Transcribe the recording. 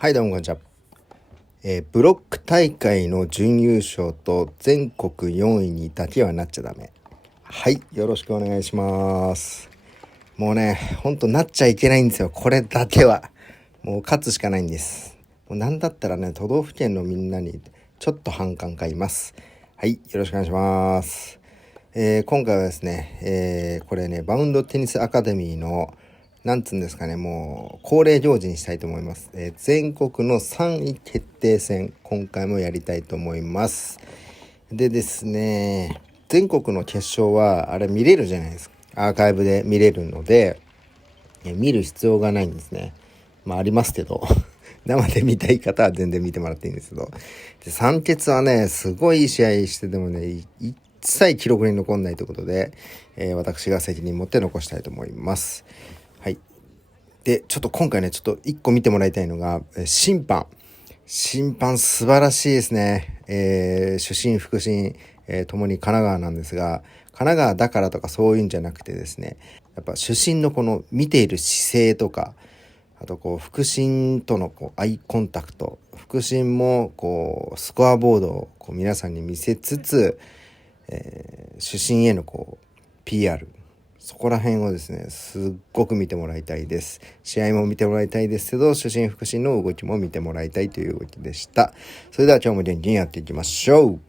はいどうもこんにちは。ブロック大会の準優勝と全国4位にだけはなっちゃダメ。はい、よろしくお願いします。もうね、ほんとなっちゃいけないんですよ。これだけはもう勝つしかないんです。もうなんだったらね、都道府県のみんなにちょっと反感買います。はい、よろしくお願いします。今回はですね、これね、バウンドテニスアカデミーのなんつうんですかね、もう恒例行事にしたいと思います。全国の3位決定戦、今回もやりたいと思います。でですね、全国の決勝はあれ見れるじゃないですか。アーカイブで見れるので、見る必要がないんですね。まあありますけど生で見たい方は全然見てもらっていいんですけど、で3決はね、すごい試合しててもね、一切記録に残んないということで、私が責任持って残したいと思います。はい。で、ちょっと今回ね、ちょっと一個見てもらいたいのが、審判素晴らしいですね。主審、副審、ともに神奈川なんですが、神奈川だからとかそういうんじゃなくてですね、やっぱ主審のこの見ている姿勢とか、あとこう副審とのこうアイコンタクト、副審もこうスコアボードをこう皆さんに見せつつ、主審へのこう PR、そこら辺をですね、すっごく見てもらいたいです。試合も見てもらいたいですけど、主審副審の動きも見てもらいたいという動きでした。それでは今日も元気にやっていきましょう。